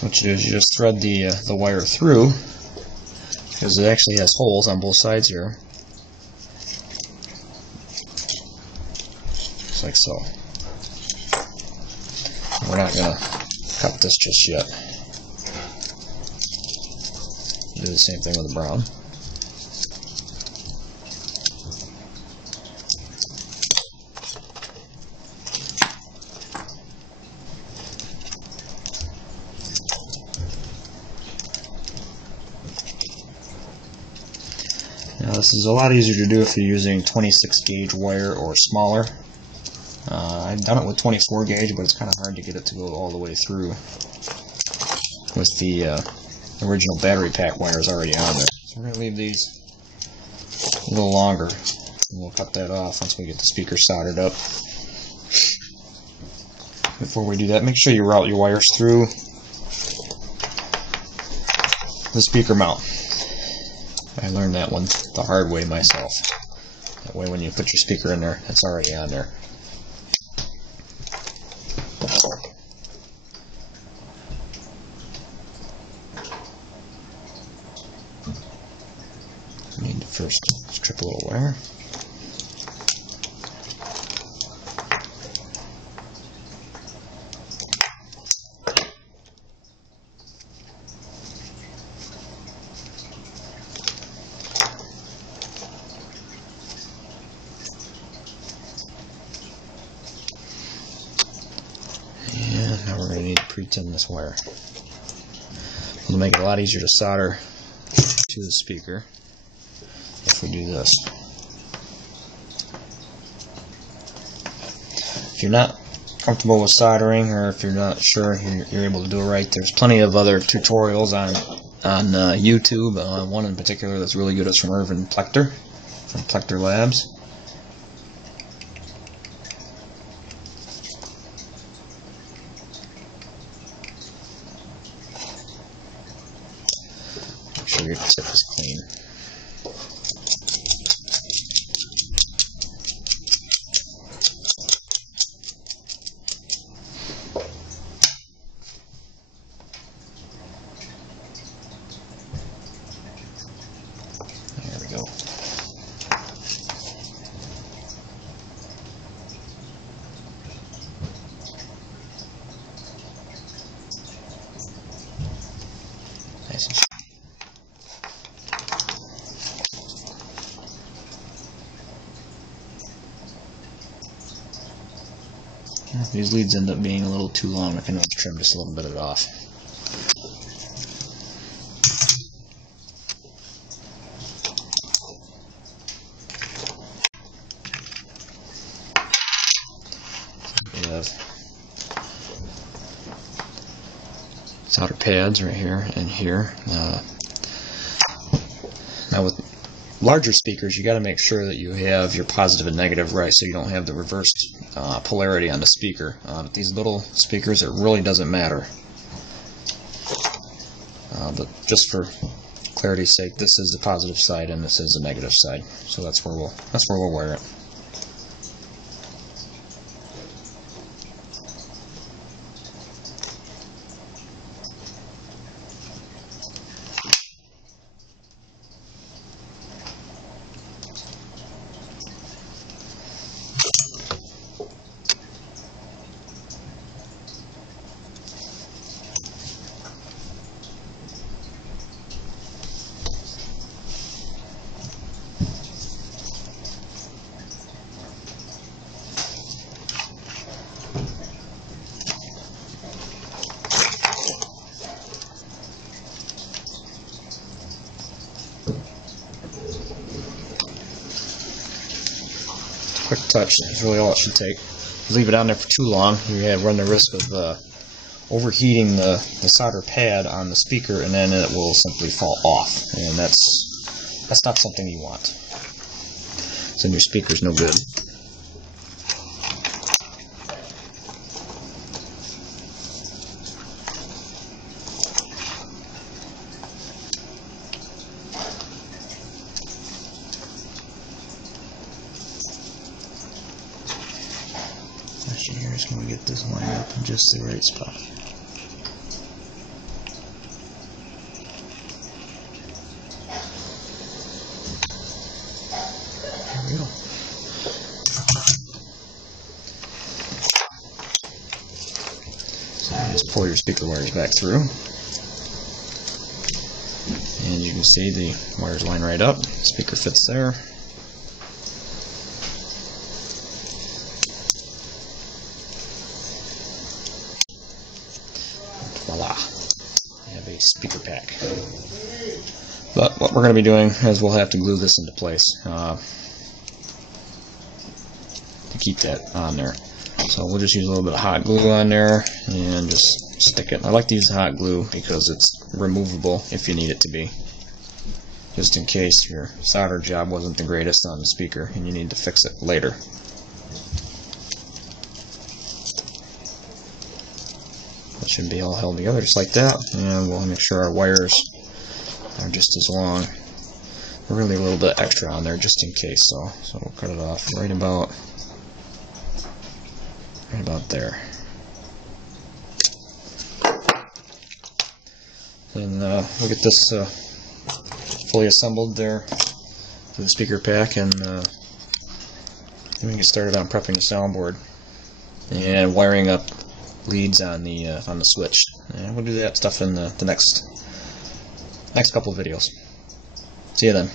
what you do is you just thread the wire through, because it actually has holes on both sides here, just like so. We're not going to cut this just yet. Do the same thing with the brown. Now this is a lot easier to do if you're using 26 gauge wire or smaller. I've done it with 24 gauge, but it's kind of hard to get it to go all the way through with the original battery pack wires already on there. So we're going to leave these a little longer, and we'll cut that off once we get the speaker soldered up. Before we do that, make sure you route your wires through the speaker mount. I learned that one the hard way myself. That way when you put your speaker in there, it's already on there. You need to first strip a little wire. Now we're going to need to pre-tin this wire. It'll make it a lot easier to solder to the speaker if we do this. If you're not comfortable with soldering, or if you're not sure you're able to do it right, there's plenty of other tutorials on YouTube. One in particular that's really good is from Irvin Plechter, from Plechter Labs. Make sure your tip is clean. There we go. Nice and if these leads end up being a little too long, I can always trim just a little bit of it off. We have solder pads right here and here. Now with larger speakers, you got to make sure that you have your positive and negative right, so you don't have the reversed polarity on the speaker. But these little speakers, it really doesn't matter. But just for clarity's sake, this is the positive side and this is the negative side. So that's where we'll wire it. Quick touch is really all it should take. Leave it on there for too long, you run the risk of overheating the solder pad on the speaker, and then it will simply fall off, and that's not something you want. So your speaker's no good. Here is going to get this line up in just the right spot. So just pull your speaker wires back through. And you can see the wires line right up. Speaker fits there. Voila. I have a speaker pack. But what we're going to be doing is we'll have to glue this into place to keep that on there. So we'll just use a little bit of hot glue on there and just stick it. I like to use hot glue because it's removable if you need it to be. Just in case your solder job wasn't the greatest on the speaker and you need to fix it later. That should be all held together just like that, and we'll make sure our wires are just as long. Really a little bit extra on there just in case, so we'll cut it off right about there. Then we'll get this fully assembled there to the speaker pack, and then we can get started on prepping the soundboard and wiring up leads on the switch. And we'll do that stuff in the next couple of videos. See you then.